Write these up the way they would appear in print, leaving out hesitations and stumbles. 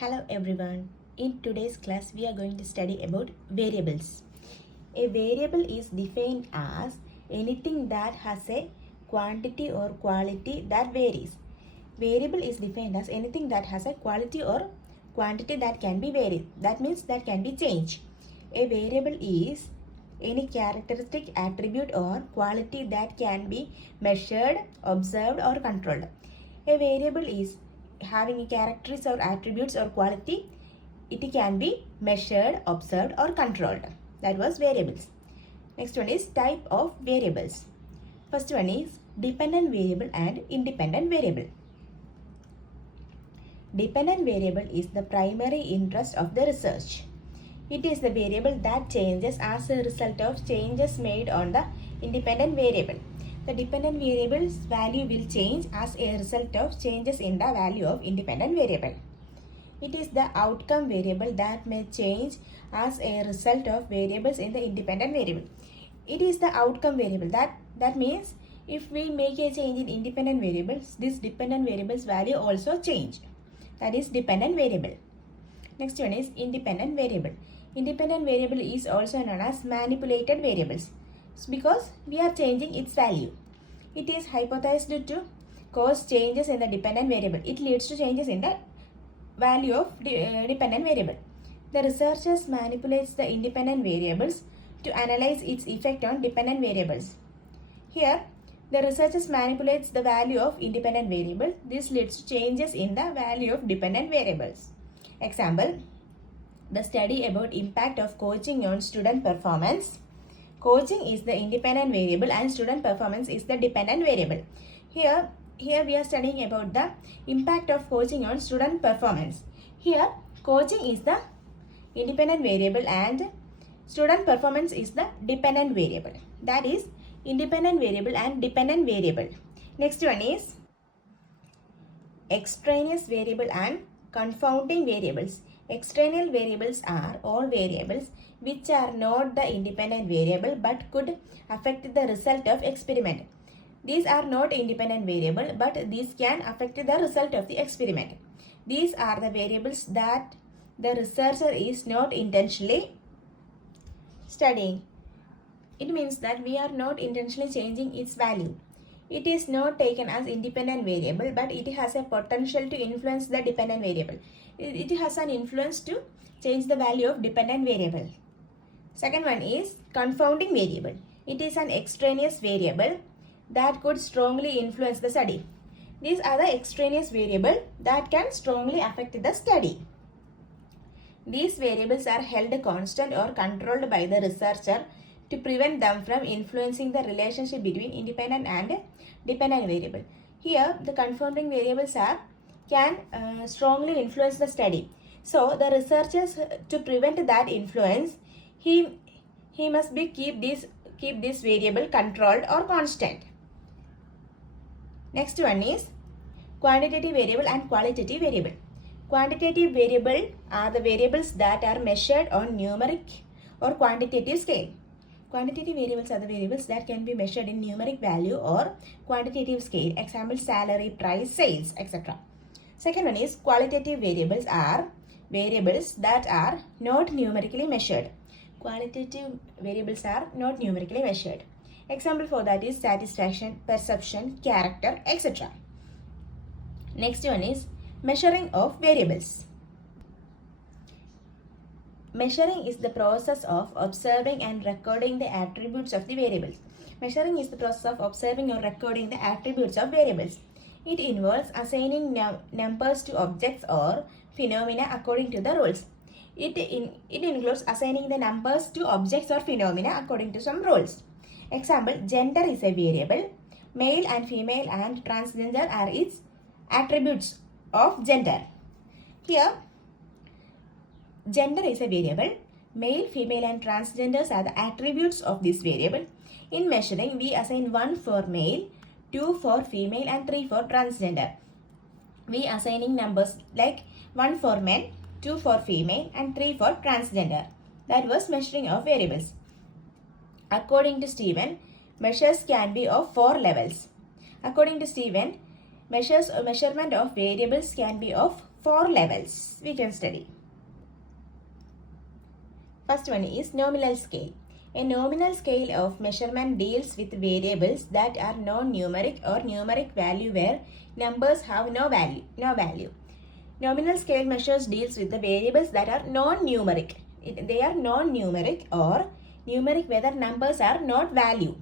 Hello everyone. In today's class we are going to study about variables. A variable is defined as anything that has a quantity or quality that varies. Variable is defined as anything that has a quality or quantity that can be varied. That means that can be changed. A variable is any characteristic, attribute or quality that can be measured, observed or controlled. A variable is having characteristics or attributes or quality. It can be measured, observed or controlled. That was variables. Next one is type of variables. First one is dependent variable and independent variable. Dependent variable is the primary interest of the research. It is the variable that changes as a result of changes made on the independent variable. The dependent variable's value will change as a result of changes in the value of independent variable. It is the outcome variable that may change as a result of variables in the independent variable. It is the outcome variable. That means if we make a change in independent variables, this dependent variable's value also change. That is dependent variable. Next one is independent variable. Independent variable is also known as manipulated variables because we are changing its value. It is hypothesized to cause changes in the dependent variable. It leads to changes in the value of dependent variable. The researchers manipulates the independent variables to analyze its effect on dependent variables. Here, the researchers manipulates the value of independent variable. This leads to changes in the value of dependent variables. Example, the study about impact of coaching on student performance. Coaching is the independent variable and student performance is the dependent variable. Here we are studying about the impact of coaching on student performance. Here, coaching is the independent variable and student performance is the dependent variable. That is independent variable and dependent variable. Next one is extraneous variable and confounding variables. Extraneous variables are all variables which are not the independent variable but could affect the result of experiment. These are not independent variable but these can affect the result of the experiment. These are the variables that the researcher is not intentionally studying. It means that we are not intentionally changing its value. It is not taken as independent variable but it has a potential to influence the dependent variable. It has an influence to change the value of dependent variable. Second one is confounding variable. It is an extraneous variable that could strongly influence the study. These are the extraneous variable that can strongly affect the study. These variables are held constant or controlled by the researcher to prevent them from influencing the relationship between independent and dependent variable. Here, the confounding variables can strongly influence the study. So, the researchers to prevent that influence, he must be keep this variable controlled or constant. Next one is quantitative variable and qualitative variable. Quantitative variable are the variables that are measured on numeric or quantitative scale. Quantitative variables are the variables that can be measured in numeric value or quantitative scale. Example, salary, price, sales, etc. Second one is qualitative variables are variables that are not numerically measured. Qualitative variables are not numerically measured. Example for that is satisfaction, perception, character, etc. Next one is measuring of variables. Measuring is the process of observing and recording the attributes of the variables. Measuring is the process of observing or recording the attributes of variables. It involves assigning numbers to objects or phenomena according to the rules. It includes assigning the numbers to objects or phenomena according to some rules. Example, gender is a variable. Male and female and transgender are its attributes of gender. Here, gender is a variable. Male, female and transgenders are the attributes of this variable. In measuring, we assign 1 for male, 2 for female and 3 for transgender. We assigning numbers like 1 for men, 2 for female and 3 for transgender. That was measuring of variables. According to Stephen, measures can be of 4 levels. According to Stephen, Measurement of variables can be of 4 levels. We can study. First one is nominal scale. A nominal scale of measurement deals with variables that are non-numeric or numeric value where numbers have no value. Nominal scale measures deals with the variables that are non-numeric. They are non-numeric or numeric whether numbers are not value.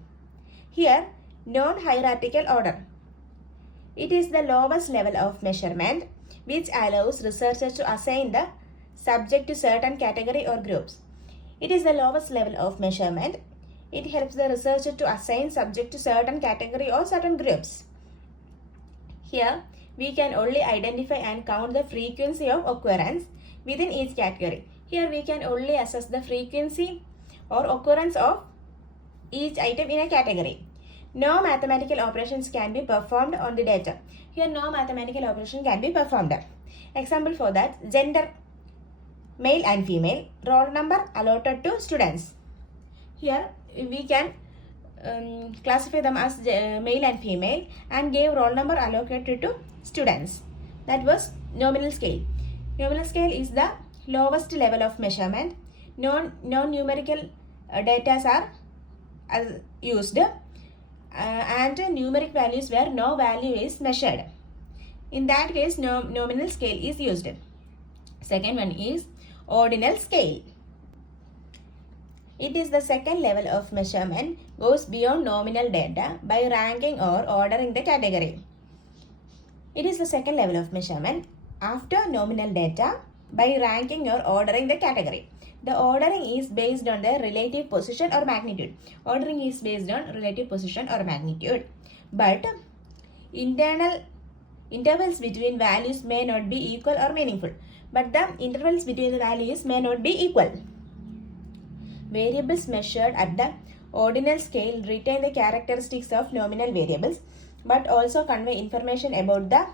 Here, non-hierarchical order. It is the lowest level of measurement which allows researchers to assign the subject to certain category or groups. It is the lowest level of measurement. It helps the researcher to assign subject to certain category or certain groups. Here, we can only identify and count the frequency of occurrence within each category. Here, we can only assess the frequency or occurrence of each item in a category. No mathematical operations can be performed on the data. Here, no mathematical operation can be performed. Example for that, gender, male and female, roll number allotted to students. Here, we can classify them as male and female and gave roll number allocated to students. That was nominal scale. Nominal scale is the lowest level of measurement. Non-numerical data are used and numeric values where no value is measured. In that case, nominal scale is used. Second one is ordinal scale. It is the second level of measurement, goes beyond nominal data by ranking or ordering the category. It is the second level of measurement after nominal data by ranking or ordering the category. The ordering is based on the relative position or magnitude. Ordering is based on relative position or magnitude. But intervals between values may not be equal or meaningful. But the intervals between the values may not be equal. Variables measured at the ordinal scale retain the characteristics of nominal variables but also convey information about the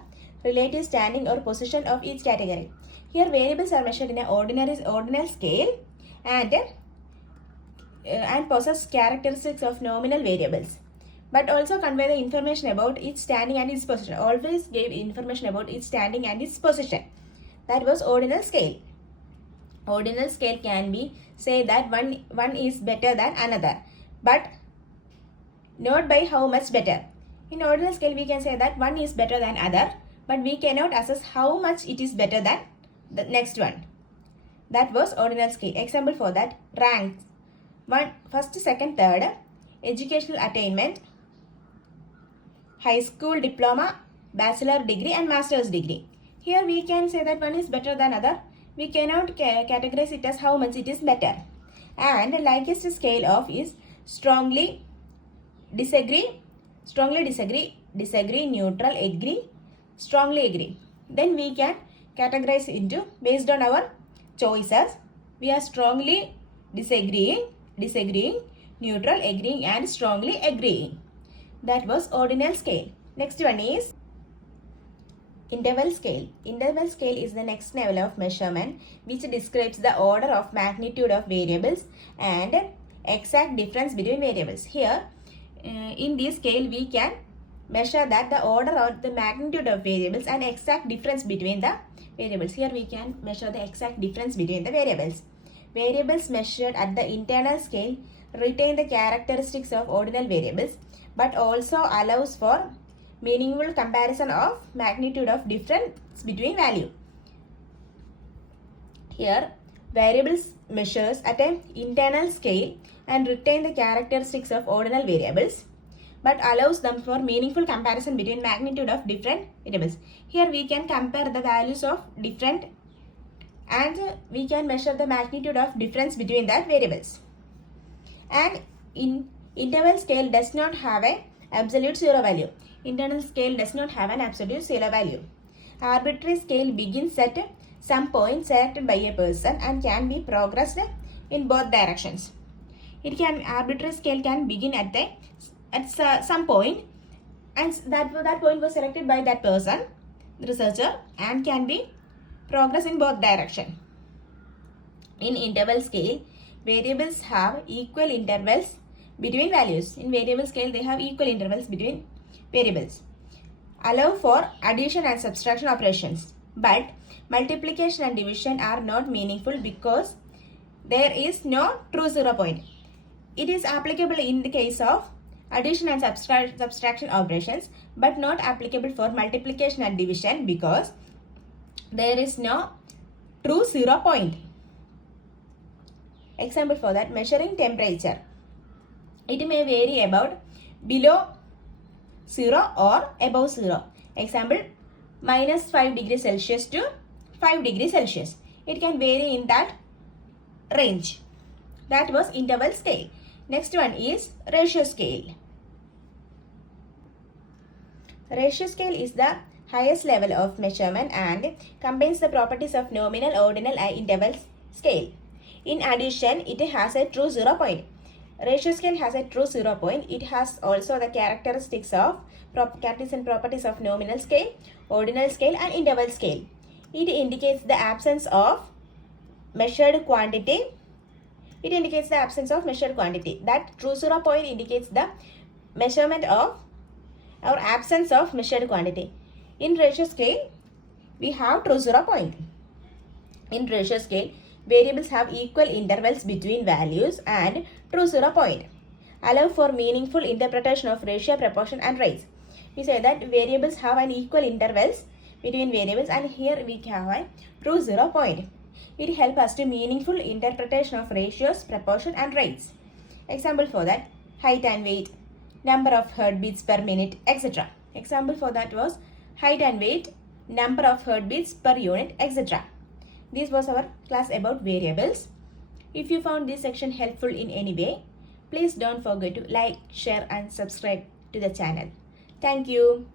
relative standing or position of each category. Here variables are measured in an ordinal scale and possess characteristics of nominal variables but also convey the information about its standing and its position. Always gave information about its standing and its position. That was ordinal scale. Ordinal scale can be say that one is better than another, but not by how much better. In ordinal scale, we can say that one is better than other, but we cannot assess how much it is better than the next one. That was ordinal scale. Example for that, ranks. First, second, third, educational attainment, high school diploma, bachelor degree and master's degree. Here we can say that one is better than other. We cannot categorize it as how much it is better. And likest scale of is strongly disagree, neutral, agree, strongly agree. Then we can categorize into based on our choices. We are strongly disagreeing, neutral, agreeing and strongly agreeing. That was ordinal scale. Next one is interval scale. Interval scale is the next level of measurement which describes the order of magnitude of variables and exact difference between variables. Here, in this scale, we can measure that the order or the magnitude of variables and exact difference between the variables. Here we can measure the exact difference between the variables. Variables measured at the internal scale retain the characteristics of ordinal variables but also allows for meaningful comparison of magnitude of difference between value. Here, variables measures at an internal scale and retain the characteristics of ordinal variables but allows them for meaningful comparison between magnitude of different variables. Here we can compare the values of different and we can measure the magnitude of difference between that variables. And in interval scale does not have an absolute zero value. Internal scale does not have an absolute zero value. Arbitrary scale begins at some point selected by a person and can be progressed in both directions. Arbitrary scale can begin at some point and that point was selected by that person, the researcher, and can be progressed in both directions. In interval scale, variables have equal intervals between values. In variable scale, they have equal intervals between variables. allow for addition and subtraction operations. But multiplication and division are not meaningful because there is no true zero point. It is applicable in the case of addition and subtraction operations, but not applicable for multiplication and division because there is no true zero point. Example for that, measuring temperature. It may vary about below 0 or above 0. Example, minus 5 degrees Celsius to 5 degrees Celsius. It can vary in that range. That was interval scale. Next one is ratio scale. Ratio scale is the highest level of measurement and combines the properties of nominal, ordinal and interval scale. In addition, it has a true zero point. Ratio scale has a true zero point. It has also the characteristics and properties of nominal scale, ordinal scale and interval scale. It indicates the absence of measured quantity. That true zero point indicates the measurement of or absence of measured quantity. In ratio scale, we have true zero point. In ratio scale, variables have equal intervals between values and true zero point. Allow for meaningful interpretation of ratio, proportion and rates. We say that variables have an equal intervals between variables and here we have a true zero point. It helps us to meaningful interpretation of ratios, proportion and rates. Example for that, height and weight, number of heartbeats per minute, etc. Example for that was height and weight, number of heartbeats per unit, etc. This was our class about variables. If you found this section helpful in any way, please don't forget to like, share and subscribe to the channel. Thank you.